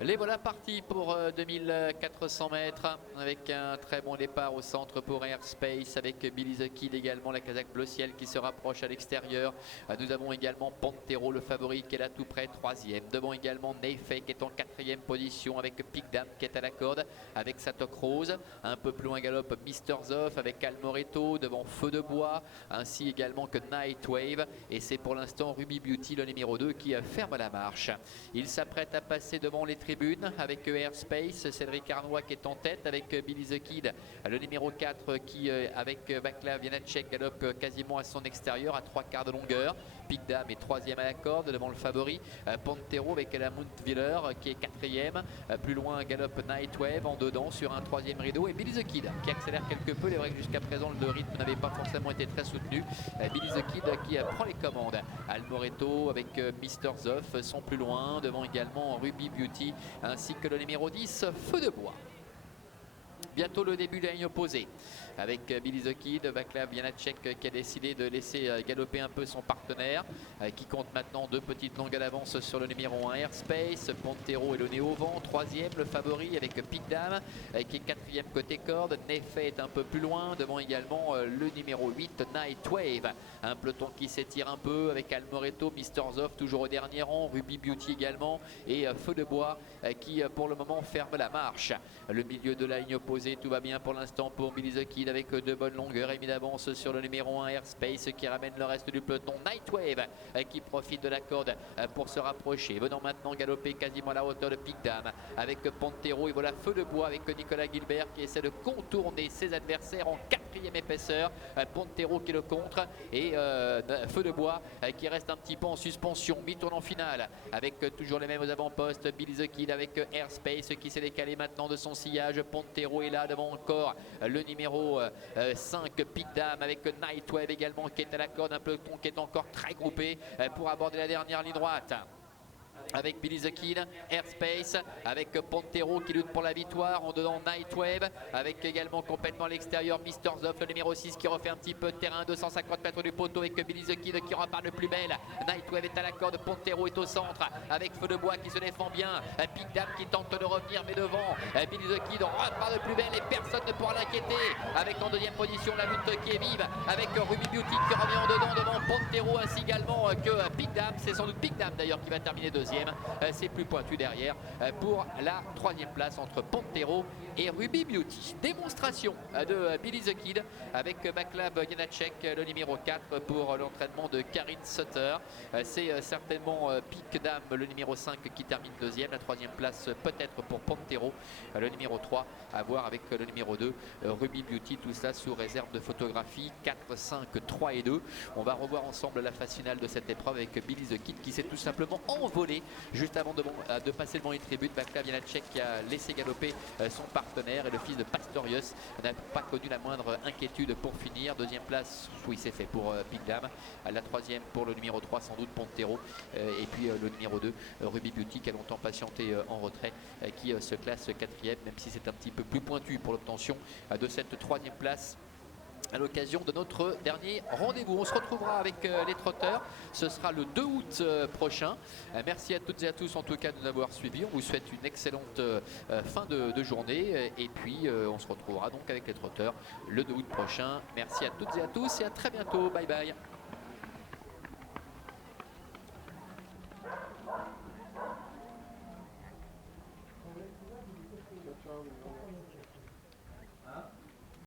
Les voilà partis pour 2400 mètres avec un très bon départ au centre pour Airspace avec Billy the Kid également, la Kazakh Bleu Ciel qui se rapproche à l'extérieur. Nous avons également Pantero le favori qui est là tout près, troisième. Devant également Neyfei qui est en quatrième position avec Pic Dam qui est à la corde avec Satok Rose. Un peu plus loin galope Mister Zoff avec Almoretto devant Feu de Bois ainsi également que Nightwave. Et c'est pour l'instant Ruby Beauty le numéro 2 qui ferme la marche. Il s'apprête à passer devant les tribunes avec Airspace, Cédric Arnois qui est en tête avec Billy the Kid, le numéro 4 qui avec Vaclav Janacek galope quasiment à son extérieur à 3/4 de longueur. Pic Dam est troisième à la corde devant le favori. Pantero avec la Mountwiller qui est quatrième. Plus loin galope Nightwave en dedans sur un troisième rideau et Billy the Kid qui accélère quelque peu. Il est vrai que jusqu'à présent le rythme n'avait pas forcément été très soutenu. Billy the Kid qui prend les commandes. Almoretto avec Mister Zoff sont plus loin, devant également Ruby Beauty ainsi que le numéro 10 Feu de Bois. Bientôt le début de la ligne opposée avec Billy the Kid, Vaclav Janacek qui a décidé de laisser galoper un peu son partenaire qui compte maintenant 2 petites longues à l'avance sur le numéro 1 Airspace. Pantero est le nez au vent, troisième le favori avec Pic Dam qui est quatrième côté corde. Neyfei est un peu plus loin, devant également le numéro 8 Nightwave. Un peloton qui s'étire un peu avec Almoretto, Mister Zoff toujours au dernier rang, Ruby Beauty également et Feu de Bois qui pour le moment ferme la marche. Le milieu de la ligne opposée, tout va bien pour l'instant pour Billy the Kid avec 2 bonnes longueurs et mis d'avance sur le numéro 1 Airspace qui ramène le reste du peloton. Nightwave qui profite de la corde pour se rapprocher, venant maintenant galoper quasiment à la hauteur de Pic Dam avec Pantero et voilà Feu de Bois avec Nicolas Gilbert qui essaie de contourner ses adversaires en 4e épaisseur. Pantero qui le contre et Feu de Bois qui reste un petit peu en suspension. Mi-tournant final avec toujours les mêmes aux avant-postes. Billy the Kid avec Airspace qui s'est décalé maintenant de son sillage. Pantero est là devant encore le numéro 5 Pic Dam avec Nightwave également qui est à la corde. Un peloton qui est encore très groupé pour aborder la dernière ligne droite. Avec Billy the Kid, Airspace, avec Pantero qui lutte pour la victoire, en dedans Nightwave, avec également complètement à l'extérieur Mister Zoff, le numéro 6 qui refait un petit peu de terrain, 250 mètres du poteau avec Billy the Kid qui repart de plus belle. Nightwave est à la corde, Pantero est au centre, avec Feu de Bois qui se défend bien, Pic Dam qui tente de revenir mais devant, Billy the Kid repart de plus belle et personne ne pourra l'inquiéter, avec en deuxième position la lutte qui est vive, avec Ruby Beauty qui revient en dedans devant Pantero ainsi également que Pic Dam, c'est sans doute Pic Dam d'ailleurs qui va terminer deuxième. C'est plus pointu derrière pour la 3e place entre Pantero et Ruby Beauty. Démonstration de Billy the Kid avec Vaclav Janacek, le numéro 4 pour l'entraînement de Karine Sutter. C'est certainement Pic Dam, le numéro 5 qui termine deuxième. La 3e place peut-être pour Pantero, le numéro 3 à voir avec le numéro 2 Ruby Beauty. Tout ça sous réserve de photographie 4, 5, 3 et 2. On va revoir ensemble la phase finale de cette épreuve avec Billy the Kid qui s'est tout simplement envolé juste avant de passer devant les tribunes. Vaclav Janacek qui a laissé galoper son partenaire et le fils de Pastorius n'a pas connu la moindre inquiétude pour finir. 2e place, oui c'est fait pour Pic Dam. La 3e pour le numéro 3 sans doute Pantero et puis le numéro 2 Ruby Beauty qui a longtemps patienté en retrait qui se classe 4e même si c'est un petit peu plus pointu pour l'obtention de cette 3e place à l'occasion de notre dernier rendez-vous. On se retrouvera avec les trotteurs, ce sera le 2 août prochain. Merci à toutes et à tous en tout cas de nous avoir suivis. On vous souhaite une excellente fin de journée et puis on se retrouvera donc avec les trotteurs le 2 août prochain. Merci à toutes et à tous et à très bientôt. Bye bye. Hein?